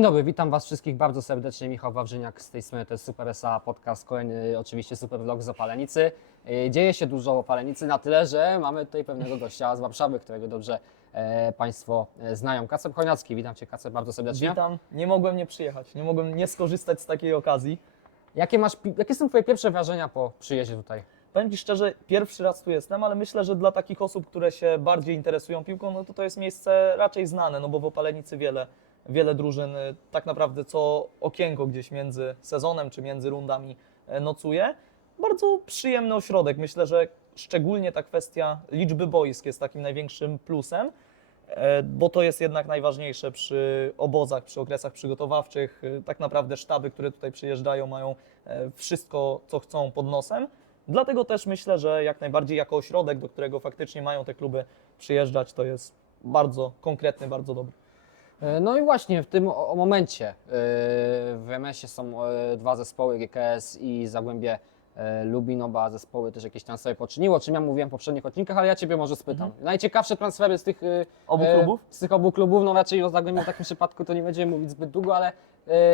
Dzień dobry, witam Was wszystkich bardzo serdecznie. Michał Wawrzyniak z tej strony, to jest Super SA Podcast, kolejny oczywiście super vlog z Opalenicy. Yy, Dzieje się dużo w Opalenicy na tyle, że mamy tutaj pewnego gościa z Warszawy, którego dobrze e, Państwo e, znają. Kacper Chojnacki, witam Cię Kacper bardzo serdecznie. Witam. Nie mogłem nie przyjechać, nie mogłem nie skorzystać z takiej okazji. Jakie, masz, jakie są Twoje pierwsze wrażenia po przyjeździe tutaj? Powiem Ci szczerze, pierwszy raz tu jestem, ale myślę, że dla takich osób, które się bardziej interesują piłką, no to to jest miejsce raczej znane, no bo w Opalenicy wiele, wiele drużyn y, tak naprawdę co okienko gdzieś między sezonem czy między rundami e, nocuje. Bardzo przyjemny ośrodek. Myślę, że szczególnie ta kwestia liczby boisk jest takim największym plusem. E, bo to jest jednak najważniejsze przy obozach, przy okresach przygotowawczych. E, Tak naprawdę sztaby, które tutaj przyjeżdżają, mają e, wszystko, co chcą pod nosem. Dlatego też myślę, że jak najbardziej jako ośrodek, do którego faktycznie mają te kluby przyjeżdżać, to jest bardzo konkretny, bardzo dobry. E, No i właśnie w tym momencie e, w MS-ie są e, dwa zespoły, GKS i Zagłębie Lubin, oba zespoły też jakieś transfery poczyniło, o czym ja mówiłem w poprzednich odcinkach, ale ja Ciebie może spytam. Najciekawsze transfery z tych Obu klubów? Z tych obu klubów, no raczej o Zagłębiu w takim przypadku to nie będziemy mówić zbyt długo, ale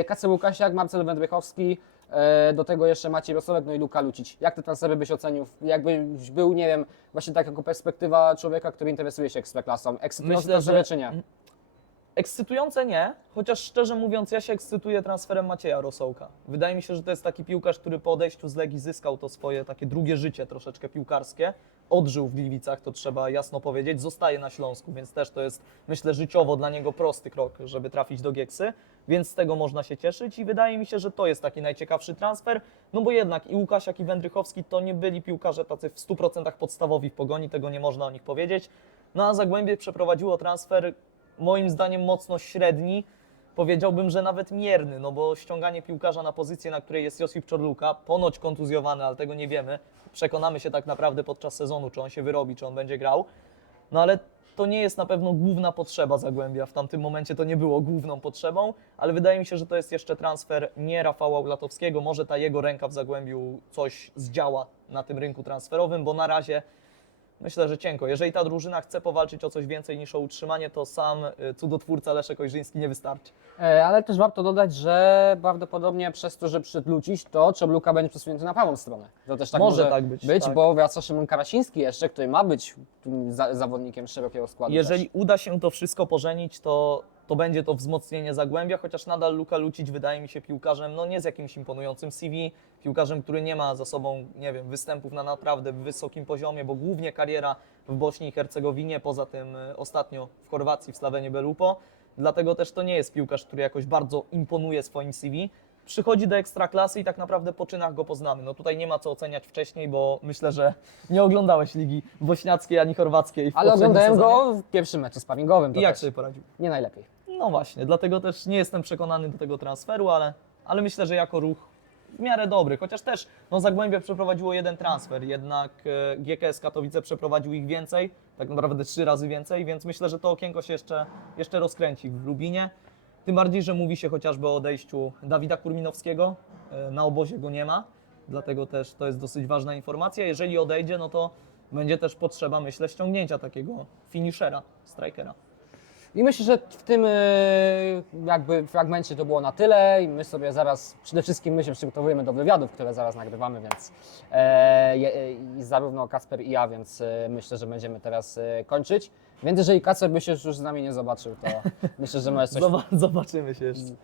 Kacper Łukasiak, Marcel Wędrychowski, do tego jeszcze Maciej Rosowek, no i Luka Lucic. Jak te transfery byś ocenił? Jakbyś był, nie wiem, właśnie tak jako perspektywa człowieka, który interesuje się ekstraklasą. Ekscytujące transfery czy nie? Ekscytujące nie, chociaż szczerze mówiąc, ja się ekscytuję transferem Macieja Rosołka. Wydaje mi się, że to jest taki piłkarz, który po odejściu z Legii zyskał to swoje takie drugie życie troszeczkę piłkarskie. Odżył w Gliwicach, to trzeba jasno powiedzieć. Zostaje na Śląsku, więc też to jest, myślę, życiowo dla niego prosty krok, żeby trafić do Gieksy, więc z tego można się cieszyć i wydaje mi się, że to jest taki najciekawszy transfer, no bo jednak i Łukasz, jak i Wędrychowski to nie byli piłkarze tacy w 100% podstawowi w Pogoni, tego nie można o nich powiedzieć. No a Zagłębie przeprowadziło transfer moim zdaniem mocno średni, powiedziałbym, że nawet mierny, no bo ściąganie piłkarza na pozycję, na której jest Josip Czorluka, ponoć kontuzjowany, ale tego nie wiemy. Przekonamy się tak naprawdę podczas sezonu, czy on się wyrobi, czy on będzie grał. No ale to nie jest na pewno główna potrzeba Zagłębia. W tamtym momencie to nie było główną potrzebą, ale wydaje mi się, że to jest jeszcze transfer nie Rafała Ulatowskiego. Może ta jego ręka w Zagłębiu coś zdziała na tym rynku transferowym, bo na razie Myślę, że cienko. Jeżeli ta drużyna chce powalczyć o coś więcej niż o utrzymanie, to sam y, cudotwórca Leszek Ojrzyński nie wystarczy. E, Ale też warto dodać, że prawdopodobnie przez to, że przyszedł Lucić, to Czobluka będzie przesunięty na prawą stronę. To też tak Może może, tak być, tak. bo wraca Szymon Karasiński jeszcze, który ma być za, zawodnikiem szerokiego składu. Jeżeli też. uda się to wszystko pożenić, to, to będzie to wzmocnienie Zagłębia, chociaż nadal Luka Lucić wydaje mi się piłkarzem, no nie z jakimś imponującym CV, piłkarzem, który nie ma za sobą, nie wiem, występów na naprawdę wysokim poziomie, bo głównie kariera w Bośni i Hercegowinie, poza tym y, ostatnio w Chorwacji, w Slavenie Belupo. Dlatego też to nie jest piłkarz, który jakoś bardzo imponuje swoim CV. Przychodzi do ekstraklasy i tak naprawdę po czynach go poznamy. No tutaj nie ma co oceniać wcześniej, bo myślę, że nie oglądałeś ligi bośniackiej ani chorwackiej. w Ale oglądałem sezonie. go w pierwszym meczu sparingowym. I jak też sobie poradził? Nie najlepiej. No właśnie, dlatego też nie jestem przekonany do tego transferu, ale, ale myślę, że jako ruch w miarę dobry. Chociaż też no, Zagłębie przeprowadziło jeden transfer, jednak e, GKS Katowice przeprowadził ich więcej, tak naprawdę trzy razy więcej, więc myślę, że to okienko się jeszcze, jeszcze rozkręci w Lubinie. Tym bardziej, że mówi się chociażby o odejściu Dawida Kurminowskiego, e, na obozie go nie ma, dlatego też to jest dosyć ważna informacja. Jeżeli odejdzie, no to będzie też potrzeba, myślę, ściągnięcia takiego finishera, strikera. I myślę, że w tym e, jakby fragmencie to było na tyle i my sobie zaraz, przede wszystkim my się przygotowujemy do wywiadów, które zaraz nagrywamy, więc e, e, i zarówno Kasper i ja, więc myślę, że będziemy teraz kończyć. Więc jeżeli Kasper by się już z nami nie zobaczył, to myślę, że możesz coś Zoba- Zobaczymy się jeszcze.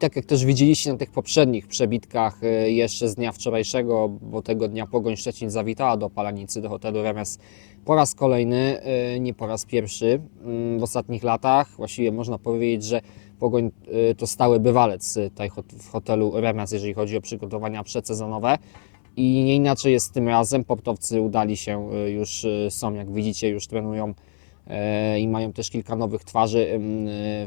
Tak jak też widzieliście na tych poprzednich przebitkach e, jeszcze z dnia wczorajszego, bo tego dnia Pogoń Szczecin zawitała do Palanicy, do hotelu Remes po raz kolejny, e, nie po raz pierwszy mm, w ostatnich latach. Właściwie można powiedzieć, że Pogoń e, to stały bywalec tutaj w hotelu Remes, jeżeli chodzi o przygotowania przedsezonowe. I nie inaczej jest tym razem. Portowcy udali się, już są, jak widzicie, już trenują i mają też kilka nowych twarzy e,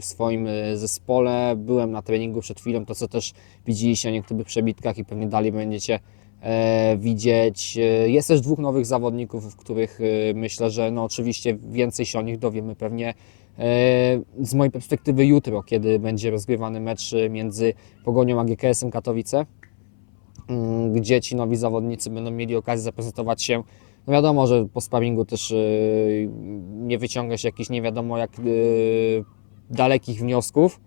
w swoim e, zespole. Byłem na treningu przed chwilą, to co też widzieliście na niektórych przebitkach i pewnie dalej będziecie e, widzieć. E, Jest też dwóch nowych zawodników, w których e, myślę, że no oczywiście więcej się o nich dowiemy pewnie e, z mojej perspektywy jutro, kiedy będzie rozgrywany mecz e, między Pogonią a GKS-em Katowice, mm, gdzie ci nowi zawodnicy będą mieli okazję zaprezentować się no wiadomo, że po sparingu też yy, nie wyciąga się jakichś nie wiadomo jak yy, dalekich wniosków,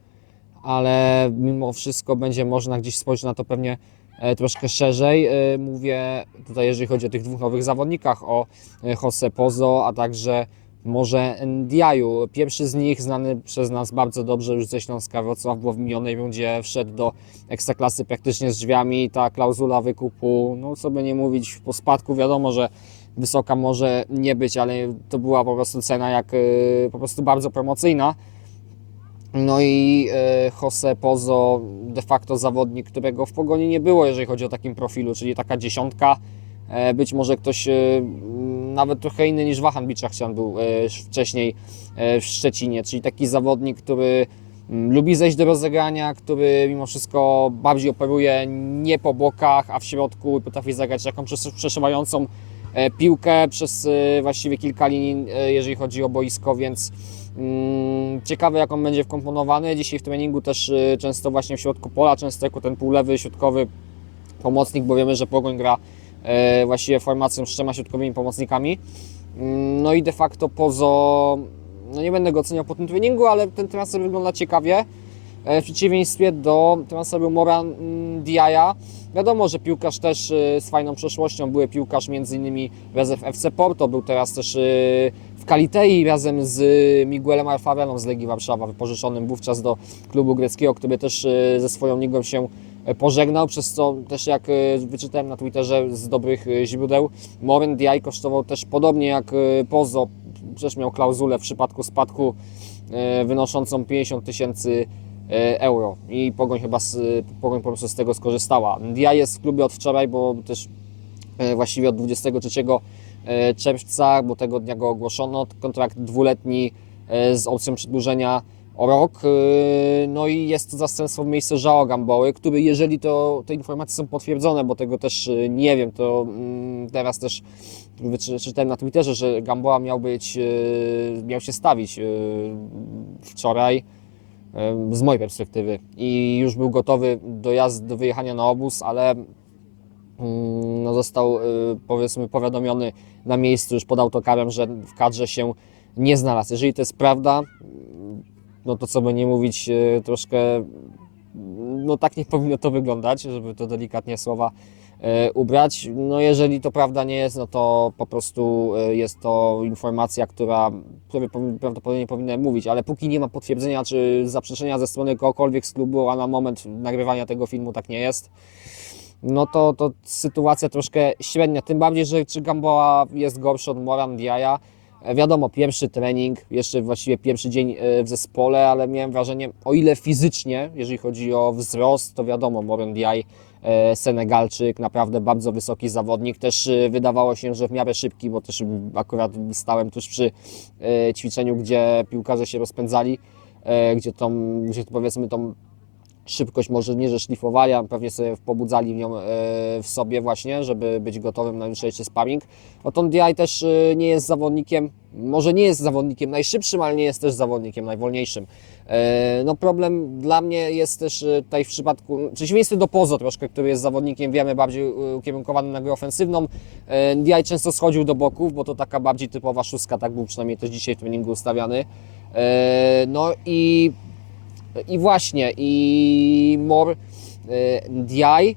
ale mimo wszystko będzie można gdzieś spojrzeć na to pewnie e, troszkę szerzej. Yy, mówię tutaj, jeżeli chodzi o tych dwóch nowych zawodnikach, o e, Jose Pozo, a także może Ndiaju. Pierwszy z nich, znany przez nas bardzo dobrze już ze Śląska Wrocław, bo w minionej rundzie wszedł do Ekstraklasy praktycznie z drzwiami. Ta klauzula wykupu, no co by nie mówić, po spadku wiadomo, że wysoka może nie być, ale to była po prostu cena jak y, po prostu bardzo promocyjna. No i y, Jose Pozo, de facto zawodnik, którego w pogoni nie było, jeżeli chodzi o takim profilu, czyli taka dziesiątka. E, Być może ktoś m, nawet trochę inny niż Wahan Biczachcian był e, wcześniej e, w Szczecinie, czyli taki zawodnik, który mm, lubi zejść do rozegrania, który mimo wszystko bardziej operuje nie po bokach, a w środku potrafi zagrać taką przes- przesuwającą e, piłkę przez e, właściwie kilka linii, e, jeżeli chodzi o boisko, więc mm, ciekawe jak on będzie wkomponowany. Dzisiaj w treningu też e, często właśnie w środku pola, często jako ten półlewy, środkowy pomocnik, bo wiemy, że Pogoń gra e, właściwie formacją z trzema środkowymi pomocnikami. Mm, No i de facto Pozo, no nie będę go oceniał po tym treningu, ale ten transfer wygląda ciekawie. E, W przeciwieństwie do transferu Moran mm, Diaja. Wiadomo, że piłkarz też e, z fajną przeszłością, były piłkarz m.in. rezerw FC Porto, był teraz też e, w Kalitei razem z Miguelem Alfareną z Legii Warszawa, wypożyczonym wówczas do klubu greckiego, który też ze swoją ligą się e, pożegnał, przez co też jak wyczytałem na Twitterze z dobrych źródeł, Moren Diaj kosztował też podobnie jak Pozo, przecież miał klauzulę w przypadku spadku e, wynoszącą 50 tysięcy euro i Pogoń chyba z, Pogoń po prostu z tego skorzystała. Dia jest w klubie od wczoraj, bo też e, właściwie od 23 e, czerwca, bo tego dnia go ogłoszono, kontrakt dwuletni e, z opcją przedłużenia o rok. e, No i jest to zastępstwo w miejsce Żao Gamboły, który jeżeli to, te informacje są potwierdzone, bo tego też e, nie wiem, to mm, teraz też wyczytałem na Twitterze, że Gamboa miał być, e, miał się stawić e, wczoraj e, z mojej perspektywy i już był gotowy do jazdy, do wyjechania na obóz, ale mm, no został e, powiedzmy powiadomiony na miejscu już pod autokarem, że w kadrze się nie znalazł. Jeżeli to jest prawda, no to co by nie mówić, e, troszkę no tak nie powinno to wyglądać, żeby to delikatnie słowa e, ubrać. No jeżeli to prawda nie jest, no to po prostu jest to informacja, która, której powi- prawdopodobnie nie powinien mówić, ale póki nie ma potwierdzenia czy zaprzeczenia ze strony kogokolwiek z klubu, a na moment nagrywania tego filmu tak nie jest, no to, to sytuacja troszkę średnia, tym bardziej, że czy Gamboa jest gorszy od Moran Diaja, E, Wiadomo, pierwszy trening, jeszcze właściwie pierwszy dzień e, w zespole, ale miałem wrażenie, o ile fizycznie, jeżeli chodzi o wzrost, to wiadomo, Moren Diaj, Senegalczyk, naprawdę bardzo wysoki zawodnik, też e, wydawało się, że w miarę szybki, bo też akurat stałem tuż przy e, ćwiczeniu, gdzie piłkarze się rozpędzali, e, gdzie tą, gdzie powiedzmy tą szybkość może nie, że szlifowali, a pewnie sobie pobudzali ją e, w sobie właśnie, żeby być gotowym na jutrzejszy sparring. Oton Diaj też e, nie jest zawodnikiem, może nie jest zawodnikiem najszybszym, ale nie jest też zawodnikiem najwolniejszym. E, No problem dla mnie jest też e, tutaj w przypadku, w przeciwieństwie do Pozo troszkę, który jest zawodnikiem, wiemy, bardziej e, ukierunkowanym na grę ofensywną. E, Diaj często schodził do boków, bo to taka bardziej typowa szóstka, tak był przynajmniej też dzisiaj w treningu ustawiany. No i i właśnie, i Mor Ndiaye,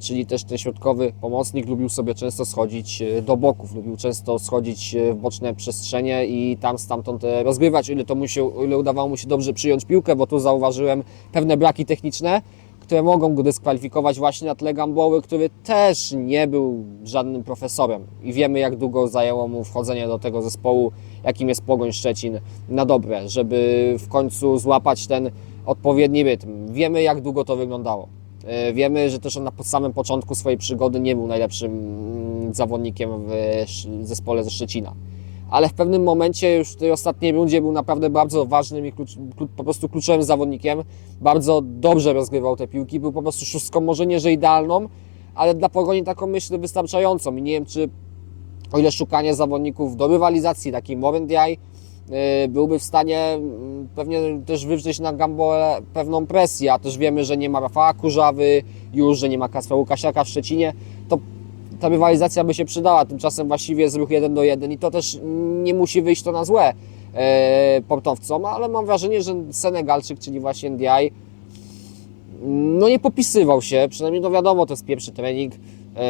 czyli też ten środkowy pomocnik lubił sobie często schodzić e, do boków, lubił często schodzić e, w boczne przestrzenie i tam stamtąd e, rozgrywać, ile, to mu się, ile udawało mu się dobrze przyjąć piłkę, bo tu zauważyłem pewne braki techniczne, które mogą go dyskwalifikować właśnie na tle Gamboły, który też nie był żadnym profesorem i wiemy jak długo zajęło mu wchodzenie do tego zespołu, jakim jest Pogoń Szczecin na dobre, żeby w końcu złapać ten odpowiedni rytm. Wiemy jak długo to wyglądało. E, Wiemy, że też on na samym początku swojej przygody nie był najlepszym mm, zawodnikiem w zespole ze Szczecina. Ale w pewnym momencie, już w tej ostatniej rundzie, był naprawdę bardzo ważnym i klucz, klu- po prostu kluczowym zawodnikiem. Bardzo dobrze rozgrywał te piłki. Był po prostu szóstką, może nie, że idealną, ale dla Pogoni taką myślę wystarczającą. I nie wiem, czy o ile szukanie zawodników do rywalizacji, takiej Morendiaj, byłby w stanie mm, pewnie też wywrzeć na Gambolę pewną presję, a też wiemy, że nie ma Rafała Kurzawy, już, że nie ma Kacpra Łukasiaka w Szczecinie, to ta rywalizacja by się przydała, tymczasem właściwie jest ruch 1 do 1 i to też nie musi wyjść to na złe e, portowcom, ale mam wrażenie, że Senegalczyk, czyli właśnie NDI, no nie popisywał się, przynajmniej to wiadomo, to jest pierwszy trening,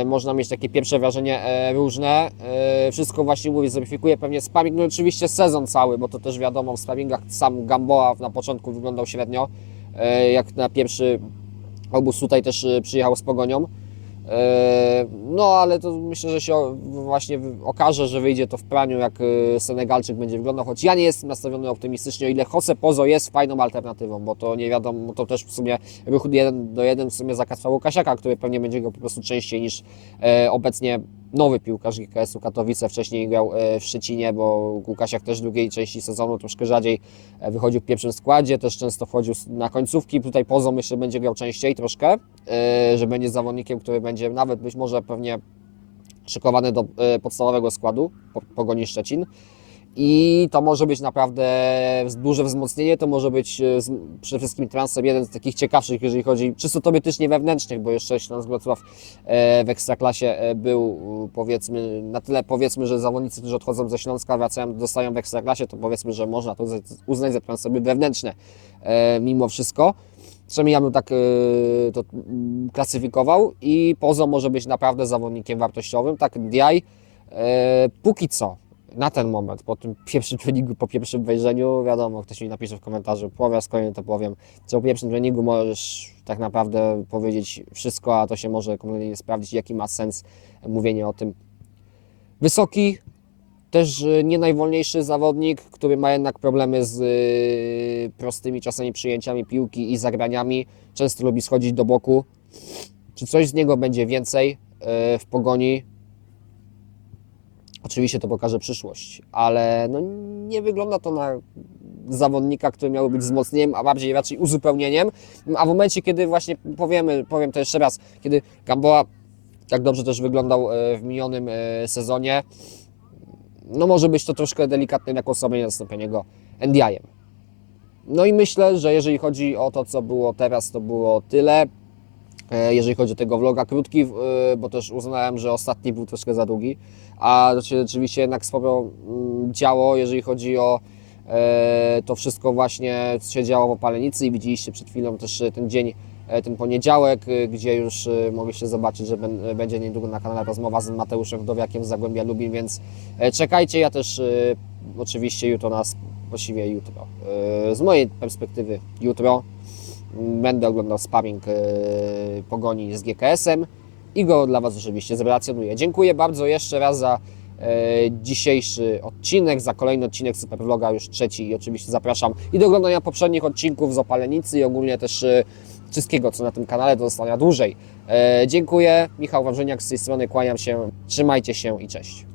można mieć takie pierwsze wrażenie e, różne. E, wszystko właśnie mówię, zweryfikuje pewnie sparing, no oczywiście sezon cały, bo to też wiadomo, w sparingach sam Gamboa na początku wyglądał średnio, e, jak na pierwszy obóz tutaj też e, przyjechał z Pogonią. E, No, ale to myślę, że się właśnie okaże, że wyjdzie to w praniu, jak e, Senegalczyk będzie wyglądał, choć ja nie jestem nastawiony optymistycznie, o ile Jose Pozo jest fajną alternatywą, bo to nie wiadomo, to też w sumie ruch 1 do 1 w sumie za Łukasiaka, który pewnie będzie go po prostu częściej niż e, obecnie nowy piłkarz GKS-u Katowice, wcześniej grał e, w Szczecinie, bo Łukasiak też w drugiej części sezonu troszkę rzadziej e, wychodził w pierwszym składzie, też często wchodził na końcówki, tutaj Pozo myślę będzie grał częściej troszkę, e, że będzie zawodnikiem, który będzie nawet być może pewnie szykowany do podstawowego składu po- Pogoni Szczecin. I to może być naprawdę duże wzmocnienie, to może być e, przede wszystkim transfer jeden z takich ciekawszych, jeżeli chodzi czysto teoretycznie wewnętrznych, bo jeszcze Śląsk Wrocław e, w Ekstraklasie e, był powiedzmy, na tyle powiedzmy, że zawodnicy, którzy odchodzą ze Śląska, wracają, dostają w Ekstraklasie, to powiedzmy, że można to uznać- za transfery wewnętrzne mimo wszystko. Przynajmniej ja bym tak to klasyfikował i Pozo może być naprawdę zawodnikiem wartościowym, tak e, póki co na ten moment, po tym pierwszym treningu, po pierwszym wejrzeniu, wiadomo, ktoś mi napisze w komentarzu, powiesz kolejny, to powiem, co po pierwszym treningu możesz tak naprawdę powiedzieć wszystko, a to się może kompletnie nie sprawdzić, jaki ma sens mówienie o tym. Wysoki, też y, nie najwolniejszy zawodnik, który ma jednak problemy z y, prostymi czasami przyjęciami piłki i zagraniami. Często lubi schodzić do boku. Czy coś z niego będzie więcej y, w pogoni? Oczywiście to pokaże przyszłość, ale no nie wygląda to na zawodnika, który miałby być wzmocnieniem, a bardziej raczej uzupełnieniem. A w momencie, kiedy właśnie powiemy, powiem to jeszcze raz, kiedy Gamboa tak dobrze też wyglądał e, w minionym e, sezonie, no może być to troszkę delikatnym jako osłabienie zastąpienie go NDI-em. No i myślę, że jeżeli chodzi o to, co było teraz, to było tyle. E, Jeżeli chodzi o tego vloga krótki, e, bo też uznałem, że ostatni był troszkę za długi, a się rzeczywiście jednak sporo mm, działo, jeżeli chodzi o e, to wszystko właśnie, co się działo w Opalenicy i widzieliście przed chwilą też ten dzień, ten poniedziałek, gdzie już mogliście zobaczyć, że będzie niedługo na kanale rozmowa z Mateuszem Wdowiakiem z Zagłębia Lubin, więc czekajcie, ja też oczywiście jutro nas, właściwie jutro, z mojej perspektywy jutro będę oglądał sparring e, Pogoni z GKS-em i go dla Was oczywiście zrelacjonuję. Dziękuję bardzo jeszcze raz za e, dzisiejszy odcinek, za kolejny odcinek Supervloga, już trzeci i oczywiście zapraszam i do oglądania poprzednich odcinków z Opalenicy i ogólnie też e, wszystkiego, co na tym kanale do zostania dłużej. E, dziękuję, Michał Wawrzyniak z tej strony, kłaniam się, trzymajcie się i cześć.